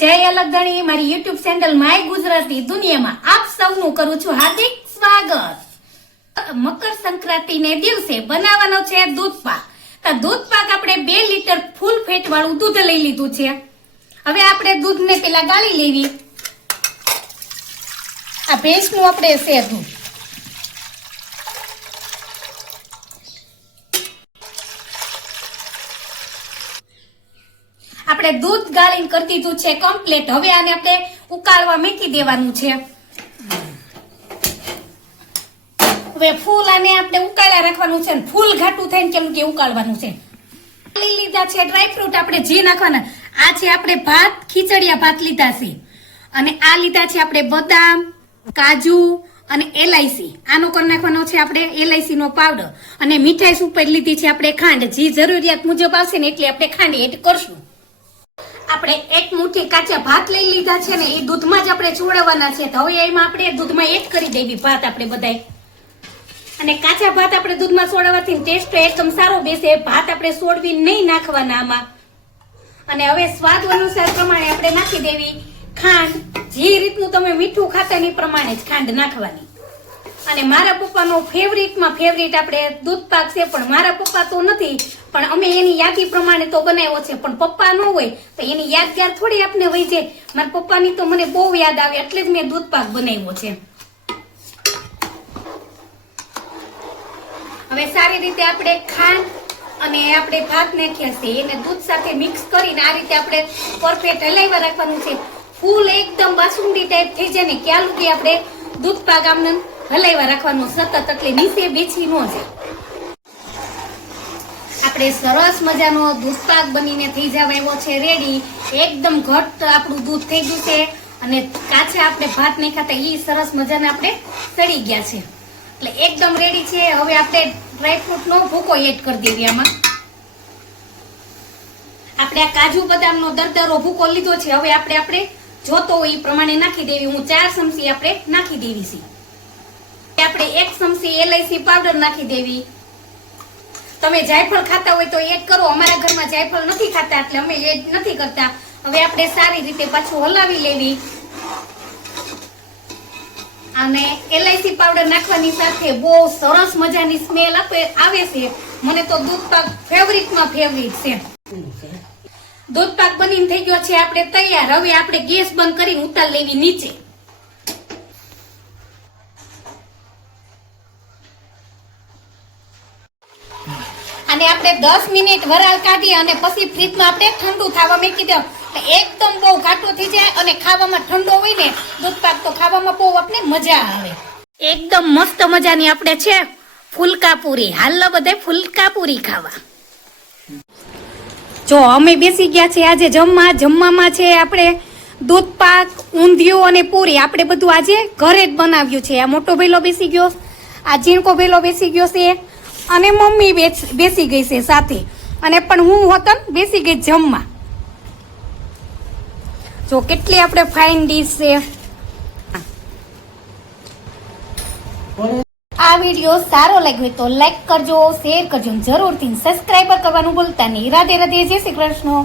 જય અલગણી, મારી YouTube channel my Gujarati દુનિયામાં આપ સૌનું કરું છું હાર્દિક સ્વાગત. મકર સંક્રાંતિને દિવસે બનાવવાનો છે દૂધ પાક. તો દૂધ પાક આપણે બે લીટર ફૂલ ફેટ વાળું દૂધ લઈ લીધું છે. હવે આપણે દૂધને પેલા ગાળી લેવી. આ ભેંસનું આપણે છે દૂધ આપણે દૂધ ગાળીને કરી દીધું છે કમ્પ્લીટ હવે આને આપણે ઉકાળવા મૂકી દેવાનું છે. હવે ફૂલ આને આપણે ઉકાળ્યા રાખવાનું છે ફૂલ ઘાટું થાય ને કેમ કે ઉકાળવાનું છે. લીધા છે ડ્રાયફ્રૂટ આપણે જે નાખવાના, આ છે આપણે ભાત, ખીચડિયા ભાત લીધા છે. અને આ લીધા છે આપણે બદામ, કાજુ અને એલઆઈસી. આનો કરી નાખવાનો છે આપણે? એલઆઈસી નો પાવડર અને મીઠાઈ ઉપર લીધી છે આપણે ખાંડ. જે જરૂરિયાત મુજબ આવશે ને એટલે આપણે ખાંડ એડ કરશું. આપણે એક મુઠ્ઠી કાચા ભાત લઈ લીધા છે ને એ દૂધમાં જ આપણે છોડવાના છે. તો હવે એમાં આપણે દૂધમાં એડ કરી દેવી ભાત આપણે બધાય. અને કાચા ભાત આપણે દૂધમાં છોડવાથી ટેસ્ટ એકદમ સારો બેસે. ભાત આપણે સોડવી નહીં નાખવાના આમાં. અને હવે સ્વાદ અનુસાર પ્રમાણે આપણે નાખી દેવી ખાંડ. જે રીતનું તમે મીઠું ખાતા એની પ્રમાણે જ ખાંડ નાખવાની. અને મારા પપ્પાનો ફેવરિટમાં ફેવરિટ આપણે દૂધ પાક છે, પણ મારા પપ્પા તો નથી. પણ અમે એની યાદી પ્રમાણે તો બનાવ્યો છે, પણ પપ્પા ન હોય, તો એની યાદગાર થોડી આપને હોય છે? મારા પપ્પાની તો મને બહુ યાદ આવે એટલે જ મેં દૂધ પાક બનાવ્યો છે. હવે સારી રીતે આપણે ખાંડ અને આપણે ભાત નાખ્યા છે, એને દૂધ સાથે મિક્સ કરીને આ રીતે આપણે પરફેક્ટ હલાવ્યા રાખવાનું છે. ફૂલ એકદમ બાસુંદી ટાઈપ થઈ જાય ને, ક્યાં સુધી આપણે દૂધ પાક આમને હલાવ્યા રાખવાનું સતત એટલે નીચે બેસી ન જાય. આપણે સરસ મજાનો દૂધ પાક બનીને થઈ જવા એવો છે રેડી એકદમ ઘટ આપણું દૂધ થઈ ગયું છે અને કાચા આપણે ભાત નહીં ખાતા એ સરસ મજાના આપણે સડી ગયા છે. એટલે એકદમ રેડી છે. હવે આપણે ડ્રાયફ્રૂટનો ભૂકો એડ કરી દેવી આમાં. આપણે આ કાજુ બદામનો દરદરો ભૂકો લીધો છે. હવે આપણે આપણે જોતો હોય એ પ્રમાણે નાખી દેવી. હું ચાર ચમચી આપણે નાખી દેવી છે. આપણે એક ચમચી એલઆઈસી પાવડર નાખી દેવી. તમે જાયફળ ખાતા હોય તો એડ કરો. અમારા ઘરમાં જાયફળ નથી ખાતા એટલે અમે એડ નથી કરતા. હવે આપણે સારી રીતે પાછું હલાવી લેવી. અને એલઆઈસી પાવડર નાખવાની સાથે બહુ સરસ મજાની સ્મેલ આપે, આવે છે. મને તો દૂધ પાક ફેવરિટમાં ફેવરિટ છે. દૂધ પાક બનીને થઈ ગયો છે. આપણે તૈયાર. હવે આપણે ગેસ બંધ કરીને ઉતાર લેવી નીચે. અને આપણે 10 મિનિટ વરાળ કાઢી અને પછી ફ્રીજમાં આપણે ઠંડુ થવા મૂકી દો એકદમ બહુ ઘાટું થઈ જાય અને ખાવામાં ઠંડો હોય ને દૂધ પાક તો ખાવામાં બહુ આપણે મજા આવે. એકદમ મસ્ત મજાની આપણે છે ફુલકા પૂરી હાલ બધે ફુલકા પૂરી ખાવા. જો અમે બેસી ગયા છે આજે જમવા, જમવામાં છે આપણે દૂધ પાક ઊંધિયું અને પૂરી. આપણે બધું આજે ઘરે જ બનાવ્યું છે. આ મોટો ભેલો બેસી ગયો. આ ઝીણકો ભેલો બેસી ગયો છે. અને મમ્મી બેસી ગઈ છે સાથે. અને પણ હું હોતન બેસી ગઈ જમવા. જો કેટલી આપણે ફાઇન ડીશ છે. આ વીડિયો સારો લાગ્યો તો લાઈક કરજો શેર કરજો જરૂરથી સબસ્ક્રાઈબર કરવાનું ભૂલતા નહીં. રાધે રાધે જય શ્રી કૃષ્ણ.